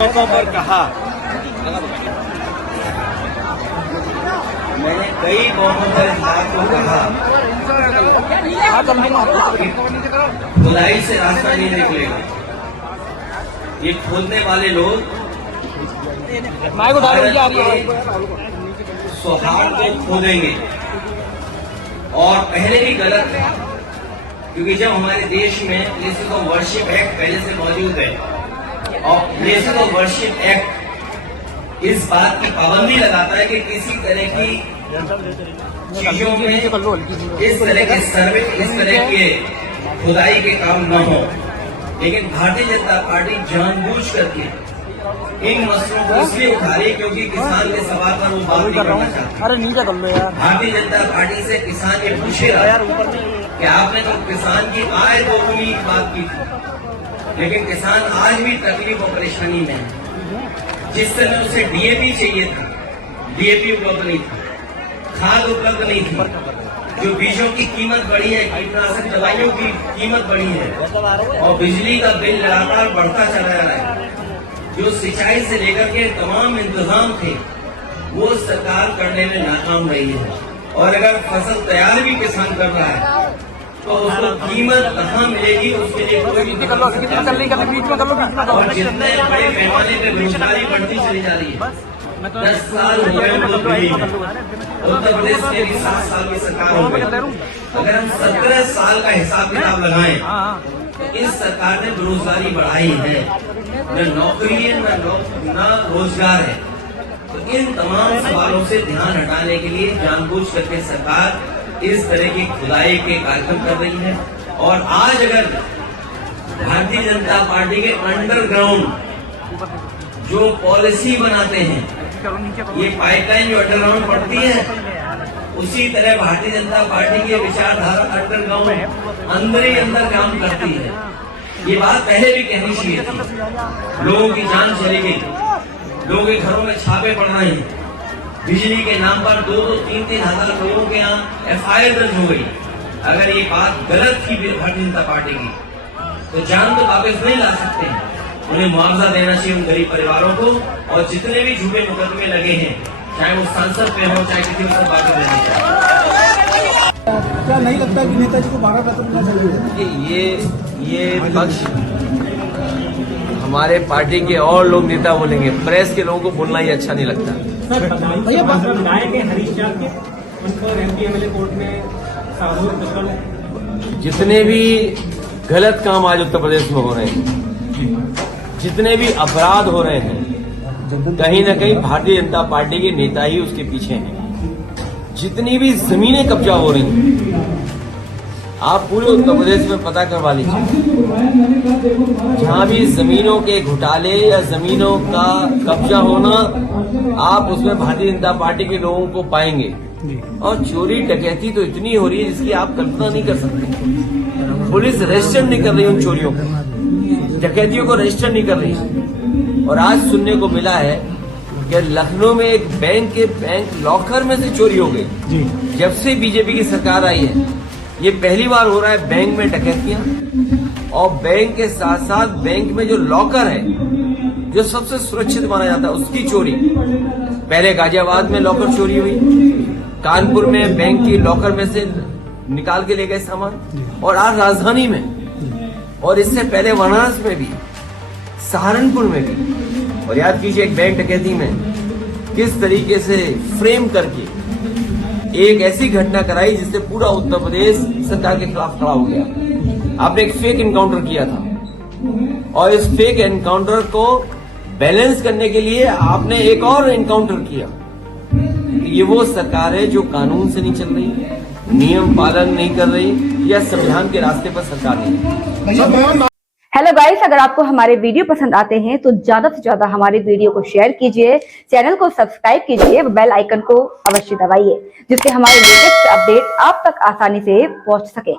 पर कहा, मैंने कई मौकों पर इस बात को कहा, खुदाई से रास्ता नहीं निकलेगा। ये खोदने वाले लोग सौहार्द को खोदेंगे और पहले भी गलत है, क्योंकि जब हमारे देश में प्लेसेस ऑफ वर्शिप एक्ट पहले से मौजूद है और प्लेसेस ऑफ वर्शिप एक्ट इस बात की पाबंदी लगाता है कि किसी तरह की चीजों में इस तरह के सर्वे, इस तरह के खुदाई के काम न हो। लेकिन भारतीय जनता पार्टी जानबूझ करके इन मसलों को इसलिए उठा रही क्योंकि किसान के सवाल पर वो बात नहीं करना चाहती। भारतीय जनता पार्टी से किसान ये पूछे रहा कि आपने तो किसान की आय दोगुनी की बात की थी, लेकिन किसान आज भी तकलीफ और परेशानी में है। जिस तरह उसे डीएपी चाहिए था, डीएपी उपलब्ध नहीं था, खाद उपलब्ध नहीं थी, जो बीजों की कीमत बढ़ी है, कीटनाशक दवाइयों की कीमत बढ़ी है और बिजली का बिल लगातार बढ़ता चला जा रहा है। जो सिंचाई से लेकर के तमाम इंतजाम थे वो सरकार करने में नाकाम रही है। और अगर फसल तैयार भी किसान कर रहा है तो उसको कीमत कहाँ मिलेगी, उसके लिए कोई और जितने बड़े पैमाने पे बेरोजगारी बढ़ती चली जा रही है। 10 साल हो गए उत्तर प्रदेश में भी 7 साल की सरकार हो गई। अगर हम 17 साल का हिसाब किताब लगाएं तो इस सरकार ने बेरोजगारी बढ़ाई है, न नौकरी है न रोजगार है। तो इन तमाम सवालों से ध्यान हटाने के लिए जानबूझ करके सरकार इस तरह की खुदाई के कार्यक्रम कर रही है। और आज अगर भारतीय जनता पार्टी के अंडरग्राउंड जो पॉलिसी बनाते हैं, ये पाइपलाइन जो अंडरग्राउंड पड़ती है, उसी तरह भारतीय जनता पार्टी की विचारधारा अंडरग्राउंड अंदर ही अंदर काम करती है। ये बात पहले भी कहनी चाहिए थी। लोगों की जान चली गई, लोगों के घरों में छापे पड़ रहे हैं, बिजली के नाम पर 2-2, 3-3 हजार लोगों के यहाँ FIR दर्ज हो गई। अगर ये बात गलत थी भारतीय जनता पार्टी की तो जान तो वापस नहीं ला सकते हैं। उन्हें मुआवजा देना चाहिए उन गरीब परिवारों को, और जितने भी झूठे मुकदमे लगे हैं, चाहे वो सांसद पे हो चाहे किसी को, बात करनी चाहिए। क्या नहीं लगता कि नेताजी को भागा करना चाहिए? ये पक्ष हमारे पार्टी के और लोग नेता बोलेंगे, प्रेस के लोगों को बोलना ही अच्छा नहीं लगता। जितने भी गलत काम आज उत्तर प्रदेश में हो रहे हैं, जितने भी अपराध हो रहे हैं, कहीं न कहीं भारतीय जनता पार्टी के नेता ही उसके पीछे हैं। जितनी भी जमीनें कब्जा हो रही हैं, आप पूरे उत्तर प्रदेश में पता करवा लीजिए, जहां भी जमीनों के घोटाले या जमीनों का कब्जा होना, आप उसमें भारतीय जनता पार्टी के लोगों को पाएंगे। और चोरी डकैती तो इतनी हो रही है जिसकी आप कल्पना नहीं कर सकते। पुलिस रजिस्टर नहीं कर रही उन चोरियों को, डकैतियों को रजिस्टर नहीं कर रही। और आज सुनने को मिला है कि लखनऊ में एक बैंक लॉकर में से चोरी हो गई। जब से बीजेपी की सरकार आई है, ये पहली बार हो रहा है बैंक में डकैतियां, और बैंक के साथ साथ बैंक में जो लॉकर है, जो सबसे सुरक्षित माना जाता है, उसकी चोरी। पहले गाजियाबाद में लॉकर चोरी हुई, कानपुर में बैंक की लॉकर में से निकाल के ले गए सामान, और आज राजधानी में, और इससे पहले बनारस में भी, सहारनपुर में भी। और याद कीजिए एक बैंक डकैती में किस तरीके से फ्रेम करके एक ऐसी घटना कराई जिससे पूरा उत्तर प्रदेश सरकार के खिलाफ खड़ा हो गया। आपने एक फेक एनकाउंटर किया था, और इस फेक एनकाउंटर को बैलेंस करने के लिए आपने एक और एनकाउंटर किया। ये वो सरकार है जो कानून से नहीं चल रही, नियम पालन नहीं कर रही, या संविधान के रास्ते पर सरकार नहीं। हेलो गाइस, अगर आपको हमारे वीडियो पसंद आते हैं तो ज्यादा से ज्यादा हमारे वीडियो को शेयर कीजिए, चैनल को सब्सक्राइब कीजिए, बेल आइकन को अवश्य दबाइए, जिससे हमारे लेटेस्ट अपडेट आप तक आसानी से पहुंच सके।